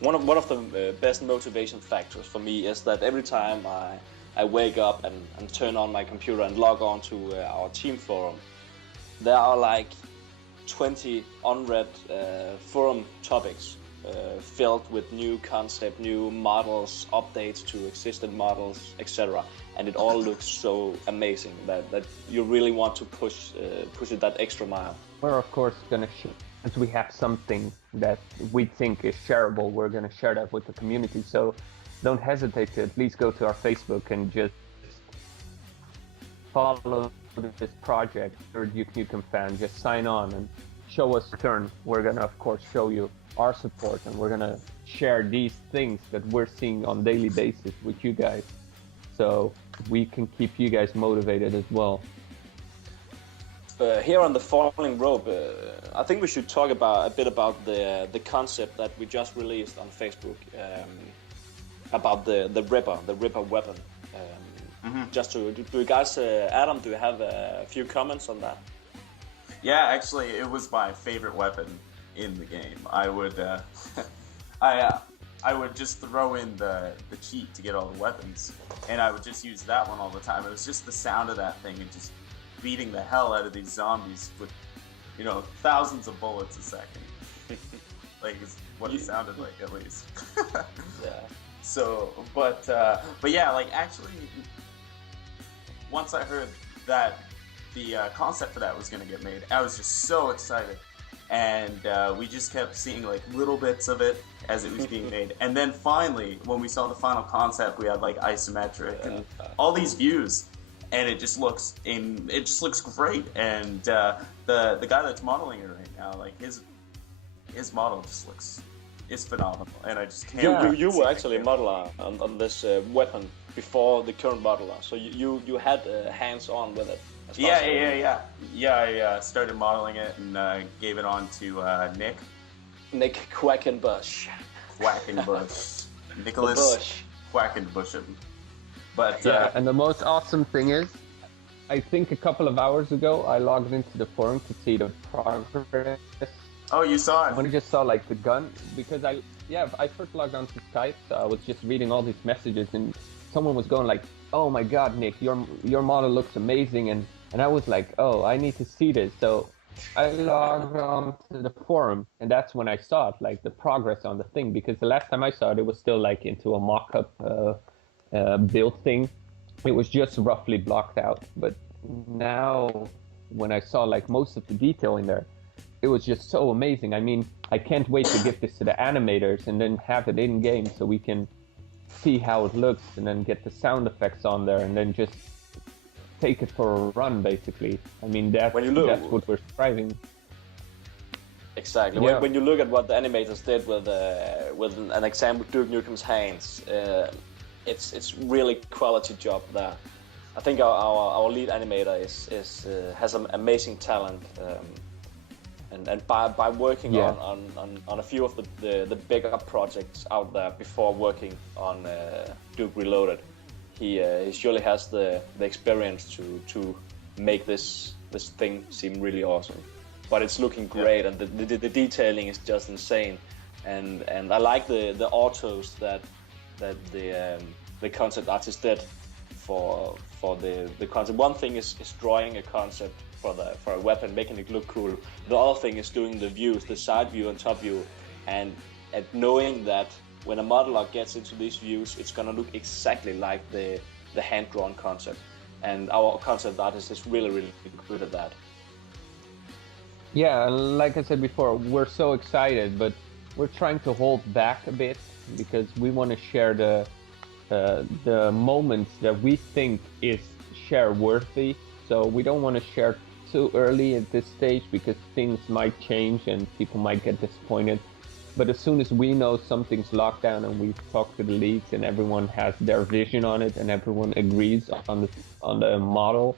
One of the best motivation factors for me is that every time I wake up and turn on my computer and log on to our team forum, there are like 20 unread forum topics filled with new concept, new models, updates to existing models, etc. And it all looks so amazing that you really want to push it that extra mile. We're of course gonna as we have something that we think is shareable, we're gonna share that with the community. So don't hesitate to at least go to our Facebook and just follow this project. If you're a Duke Nukem fan, just sign on and show us return. We're gonna of course show you our support, and we're gonna share these things that we're seeing on daily basis with you guys, so we can keep you guys motivated as well. Here on the falling rope, I think we should talk a bit about the concept that we just released on Facebook, about the Ripper weapon. Just do you guys, Adam, do you have a few comments on that? Yeah, actually, it was my favorite weapon in the game. I would I would just throw in the cheat to get all the weapons, and I would just use that one all the time. It was just the sound of that thing and just beating the hell out of these zombies with, thousands of bullets a second. Like, it's what it sounded like, at least. Yeah. So, but yeah, like, actually, once I heard that the concept for that was going to get made, I was just so excited. And we just kept seeing, like, little bits of it as it was being made. And then finally, when we saw the final concept, we had, like, isometric and all these views. And it just looks great. And the guy that's modeling it right now, like, his model just is phenomenal. And I just can't. You were actually a modeler on this weapon before the current modeler, so you had hands on with it. Yeah. I started modeling it and gave it on to Nick Quackenbush. Nicholas Quackenbush. But and the most awesome thing is, I think a couple of hours ago I logged into the forum to see the progress. Oh, you saw it? When I just saw like the gun, because I first logged on to Skype, so I was just reading all these messages, and someone was going like, "Oh my God, Nick, your model looks amazing," and I was like, "Oh, I need to see this." So I logged on to the forum, and that's when I saw it, like the progress on the thing, because the last time I saw it, it was still like into a mock-up build thing. It was just roughly blocked out, but now when I saw like most of the detail in there, it was just so amazing. I mean, I can't wait to give this to the animators and then have it in game so we can see how it looks and then get the sound effects on there and then just take it for a run, basically. I mean, that's what we're striving. Exactly. Yeah. When you look at what the animators did with an example, Duke Nukem's hands, it's really quality job there. I think our lead animator has an amazing talent, and by working on a few of the bigger projects out there before working on Duke Reloaded, he surely has the experience to make this thing seem really awesome. But it's looking great, and the detailing is just insane, and I like the autos that the concept artist did for the concept. One thing is drawing a concept for a weapon, making it look cool. The other thing is doing the views, the side view and top view, and knowing that when a modeler gets into these views, it's gonna look exactly like the hand-drawn concept. And our concept artist is really good at that. Yeah, and like I said before, we're so excited, but we're trying to hold back a bit because we want to share the moments that we think is share worthy. So we don't want to share too early at this stage because things might change and people might get disappointed. But as soon as we know something's locked down and we've talked to the leagues and everyone has their vision on it and everyone agrees on the model,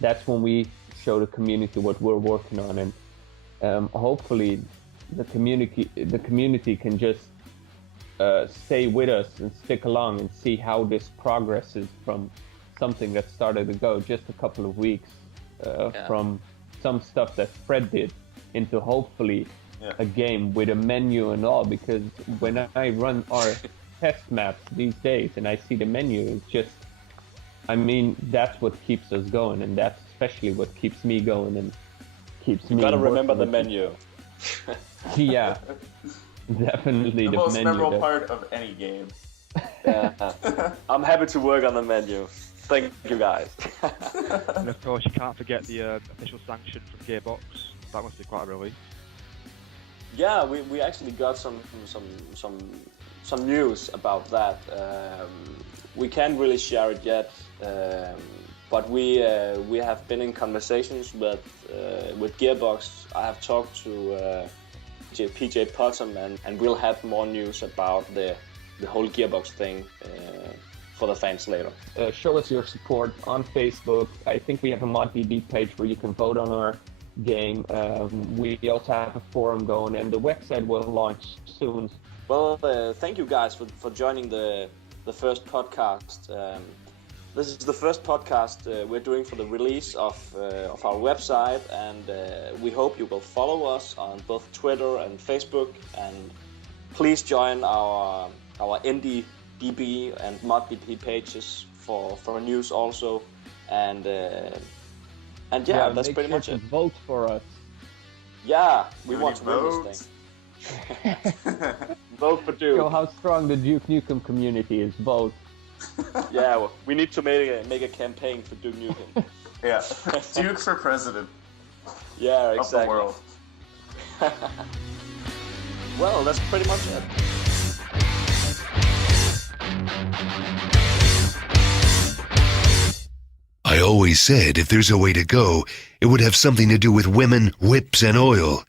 that's when we show the community what we're working on. And hopefully the community can just stay with us and stick along and see how this progresses from something that started to go just a couple of weeks from some stuff that Fred did into hopefully a game with a menu and all, because when I run our test maps these days and I see the menu, it's just, I mean, that's what keeps us going, and that's especially what keeps me going and keeps me. You gotta remember the working. menu. Yeah, definitely The the most menu. memorable part of any game. Yeah. I'm happy to work on the menu. Thank you guys. And of course, you can't forget the official sanction from Gearbox. That must be quite a relief. Yeah, we actually got some news about that. We can't really share it yet, but we have been in conversations with Gearbox. I have talked to PJ Potham, and we'll have more news about the whole Gearbox thing for the fans later. Show us your support on Facebook. I think we have a ModDB page where you can vote on our game. We also have a forum going, and the website will launch soon. Well, thank you guys for joining the first podcast. This is the first podcast we're doing for the release of our website, and we hope you will follow us on both Twitter and Facebook, and please join our indie DB and ModDB pages for news also, and yeah, that's make pretty sure much to it. vote for us. Yeah, we want to Vote. win this thing. Vote for Duke. Show how strong the Duke Nukem community is. Vote. Yeah, well, we need to make a campaign for Duke Nukem. Yeah, Duke for president Yeah, of the exactly. world. Well, that's pretty much it. I always said if there's a way to go, it would have something to do with women, whips, and oil.